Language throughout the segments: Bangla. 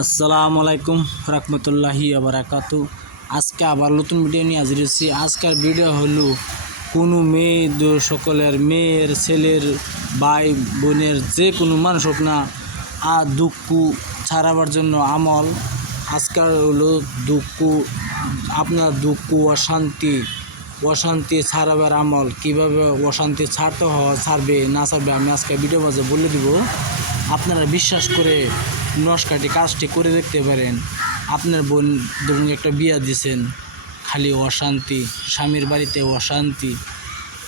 আসসালামু আলাইকুম রহমতুল্লাহি আবরাকাতু আজকে আবার নতুন ভিডিও নিয়ে হাজির হচ্ছি আজকের ভিডিও হলো কোনো মেয়ে সকলের মেয়ের, ছেলের, ভাই, বোনের যে কোনো মানুষ হোক না আর দুঃখ ছাড়াবার জন্য আমল। আজকাল হলো দুঃখ, আপনার দুঃখ, অশান্তি অশান্তি ছাড়াবার আমল। কীভাবে অশান্তি ছাড়তে হয়, ছাড়বে, না ছাড়বে আমি আজকে ভিডিও মাঝে বলে দিব। আপনারা বিশ্বাস করে নস্কাটি কাজটি করে দেখতে পারেন। আপনার বোন ধরুন একটা বিয়া দিছেন খালি অশান্তি, স্বামীর বাড়িতে অশান্তি।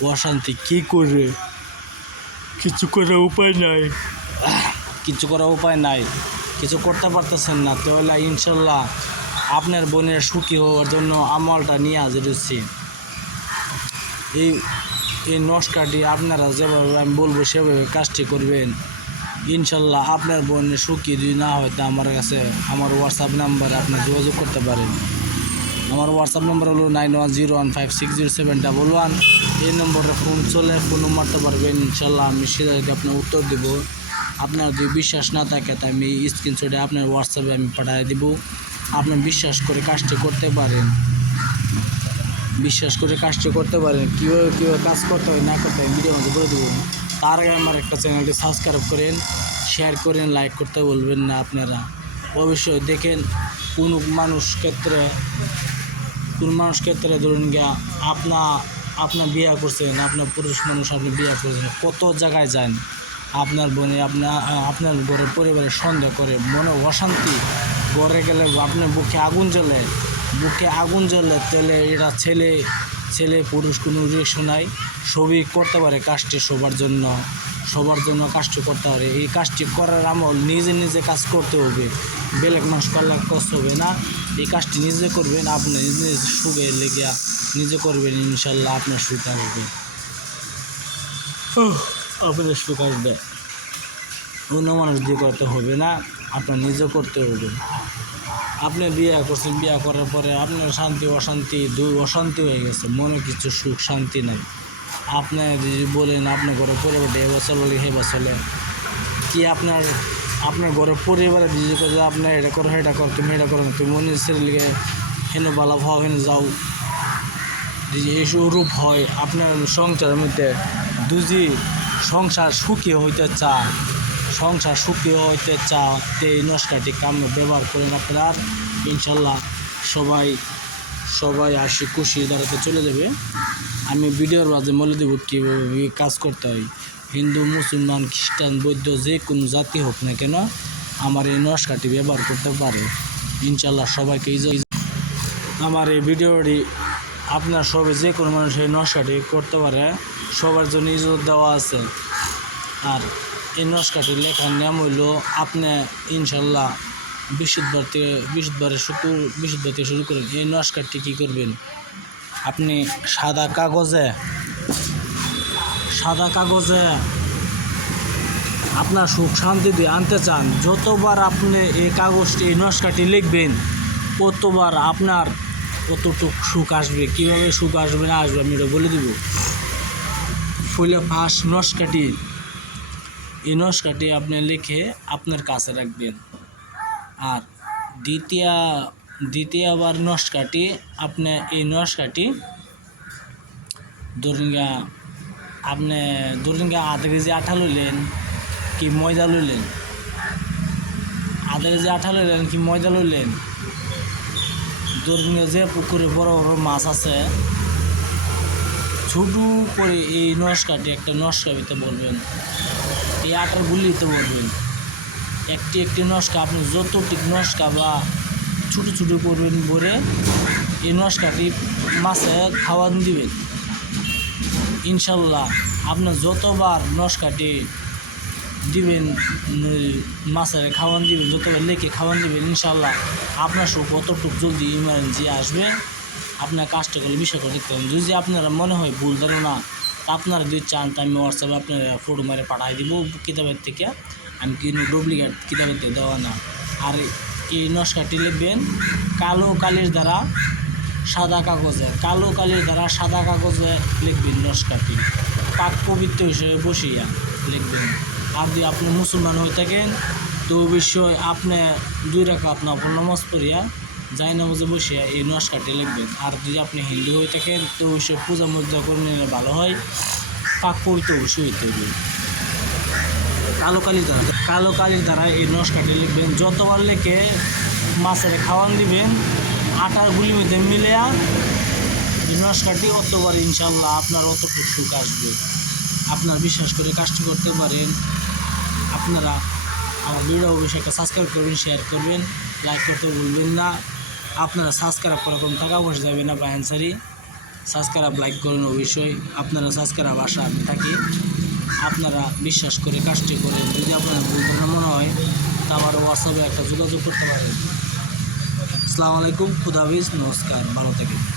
অশান্তি কি করবে কিছু করার উপায় নাই। কিছু করার উপায় নাই। কিছু করতে পারতেছেন না। তাহলে ইনশাল্লাহ আপনার বোনের সুখী হওয়ার জন্য আমলটা নিয়ে হাজির হচ্ছি। এই এই নস্কাটি আপনারা যেভাবে আমি বলব সেভাবে কাজটি করবেন। ইনশাল্লাহ আপনার বোনের সুখী যদি না হয় তা আমার কাছে আমার হোয়াটসঅ্যাপ নাম্বারে আপনি যোগাযোগ করতে পারেন। আমার হোয়াটসঅ্যাপ নম্বর হলো nine one zero one five six zero seven double one এই নম্বরে ফোন চলে, ফোন মারতে পারবেন। ইনশাল্লাহ আমি সেটাকে আপনার উত্তর দেবো। আপনার যদি বিশ্বাস না থাকে তাই আমি স্ক্রিনশটে আপনার হোয়াটসঅ্যাপে আমি পাঠিয়ে দেবো। আপনি বিশ্বাস করে কাজটি করতে পারেন। বিশ্বাস করে কাজটি করতে পারেন। কীভাবে কীভাবে কাজ করতে হয় না করতে হবে ভিডিও মধ্যে বলে দেবো। তার আগে আমার একটা চ্যানেলটি সাবস্ক্রাইব করেন শেয়ার করেন লাইক করতে বলবেন না আপনারা। অবশ্যই দেখেন কোনো মানুষ ক্ষেত্রে, কোন মানুষ ক্ষেত্রে ধরুন গিয়া আপনা আপনার বিয়া করছেন আপনার পুরুষ মানুষ আপনি বিয়া করছেন, কত জায়গায় যান? আপনার বোনে আপনার আপনার ঘরের পরিবারের সন্দেহ করে, মনে অশান্তি। ঘরে গেলে আপনার বুকে আগুন জ্বলে, বুকে আগুন জ্বলে তেলে এটা ছেলে ছেলে পুরুষ কোনো রেশো নাই। সবই করতে পারে কাজটি সবার জন্য সবার জন্য কাজটি করতে পারে। এই কাজটি করার আমল নিজে নিজে কাজ করতে হবে। বেলেগ মানুষ করলে কষ্ট হবে না। এই কাজটি নিজে করবেন, আপনি নিজে নিজে সুখে লেগিয়া নিজে করবেন, ইনশাল্লাহ আপনার সুখ আসবে। আপনার সুখ আসবে। অন্য মানুষ দিয়ে করতে হবে না, আপনার নিজে করতে হবে। আপনি বিয়ে করছেন, বিয়ে করার পরে আপনার শান্তি, অশান্তি, দুই অশান্তি হয়ে গেছে, মনে কিছু সুখ, শান্তি নাই। আপনি যদি বলেন আপনার ঘরে পরিবার এবার চলে হেবার চলে কি আপনার আপনার ঘরের পরিবারে যদি করে আপনার এটা করো এটা করো, তুমি এটা করো তুমি মনে ছেলেকে হেন বালা ভাও হেন যাও। যদি এই রূপ হয়, আপনার সংসারের মধ্যে দুজি সংসার সুখী হইতে চায়। সংসার সুখী হইতে তে এই নস্কাটি কাম ব্যবহার করেন আপনার। ইনশাল্লাহ সবাই সবাই আসি খুশি দাঁড়াতে চলে যাবে। আমি ভিডিওর মাঝে বলে দেবো কীভাবে কাজ করতে হয়। হিন্দু মুসলমান খ্রিস্টান, বৌদ্ধ, যে কোনো জাতি হোক না কেন আমার এই নস্কাটি ব্যবহার করতে পারে। ইনশাল্লাহ সবাইকে আমার এই ভিডিওটি আপনার সবে যে কোনো মানুষ এই নস্কাটি করতে পারে। সবার জন্য ইজত দেওয়া আছে। আর এই নস্কাটির লেখার নাম হইল, আপনি ইনশাল্লাহ বিশুদ্ধবার থেকে, বিশুদ্ধবারের শুক্র বিশুদ্ধবার থেকে শুরু করেন এই নস্কারটি কী করবেন? আপনি সাদা কাগজে সাদা কাগজে আপনার সুখ শান্তি দিয়ে আনতে চান, যতবার আপনি এই কাগজটি, এই নস্কাটি লিখবেন, ততবার আপনার কতটুক সুখ আসবে, কীভাবে সুখ আসবে না আসবে আমি এটা বলে দিব। ফুলে ফাঁস নস্কাটি এই নস্কাটি আপনি লিখে আপনার কাছে রাখবেন। আর দ্বিতীয় দ্বিতীয়বার নস্কাটি আপনি এই নস্কাটি ধরুন গা আপনি ধরুন গা আধা কেজি আঠা লইলেন কি ময়দা লইলেন? আধা কেজি আঠা লইলেন কি ময়দা লইলেন? ধরুন গা যে পুকুরে বড় বড় মাছ আছে ছোটো করে এই নস্কাটি একটা নস্কা দিতে বলবেন। এই আটার গুলি দিতে বলবেন। একটি একটি নস্কা, আপনি যতটি নস্কা বা ছোটো ছোটো করবেন ভরে, এই নস্কাটি মাছে খাওয়ান দিবেন। ইনশাল্লাহ আপনার যতবার নস্কাটি দিবেন মাছের খাওয়ান দিবেন, যতবার লেকে খাওয়ান দিবেন, ইনশাল্লাহ আপনার সব কতটুকু জলদি ইমার্জেন্সি আসবে। আপনার কাজটা করলে বিষয় করে দেখতে হবে। যদি আপনারা মনে হয় ভুল ধারণা আপনারা যদি চান তা আমি হোয়াটসঅ্যাপে আপনার ফটো মারে পাঠাই দিব। কিতাবের থেকে। আমি কিন্তু ডুপ্লিকেট কিতাবের থেকে দেওয়া না। আর এই নস্কাটি লিখবেন, কালো কালির দ্বারা সাদা কাগজে, কালো কালির দ্বারা সাদা কাগজে লিখবেন নস্কাটি পাক পবিত্র হিসেবে বসিয়া লিখবেন। আর যদি আপনি মুসলমান হয়ে থাকেন, তো অবশ্যই আপনি দুই রাকাত নফল নামাজ পড়িয়া যাই নামাজে বসে এই নস্কাটি লিখবেন আর যদি আপনি হিন্দু হয়ে থাকেন, তো অবশ্যই পূজা মূর্জা করে নিলে ভালো হয়। পাক পবিত্র অবশ্যই হইতে হবে। কালো কালির দ্বারা। কালো কালির দ্বারা এই নস্কাটি লিখবেন। যতবার লেখে মাছের খাওয়ান দিবেন, আটার গুলির মধ্যে মিলেয়া এই নস্কাটি অতবার ইনশাল্লাহ আপনার অতটুকু সুখ আসবে। আপনার বিশ্বাস করে কাজটি করতে পারেন। আপনারা আমার ভিডিও অবশ্যই একটা সাবস্ক্রাইব করবেন শেয়ার করবেন। লাইক করতে ভুলবেন না। আপনারা সাবস্ক্রাইব করে কোনো টাকা পয়সা যাবে না বা অ্যান্সারই সাবস্ক্রাইব লাইক করুন অবশ্যই। আপনারা সাবস্ক্রাইব আশা আমি থাকি। আপনারা বিশ্বাস করে কাজটি করে যদি আপনার ভুল মনে হয়, তা আমার হোয়াটসঅ্যাপে একটা যোগাযোগ করতে পারেন। আসসালামু আলাইকুম খুদাবিজ নমস্কার, ভালো থাকেন।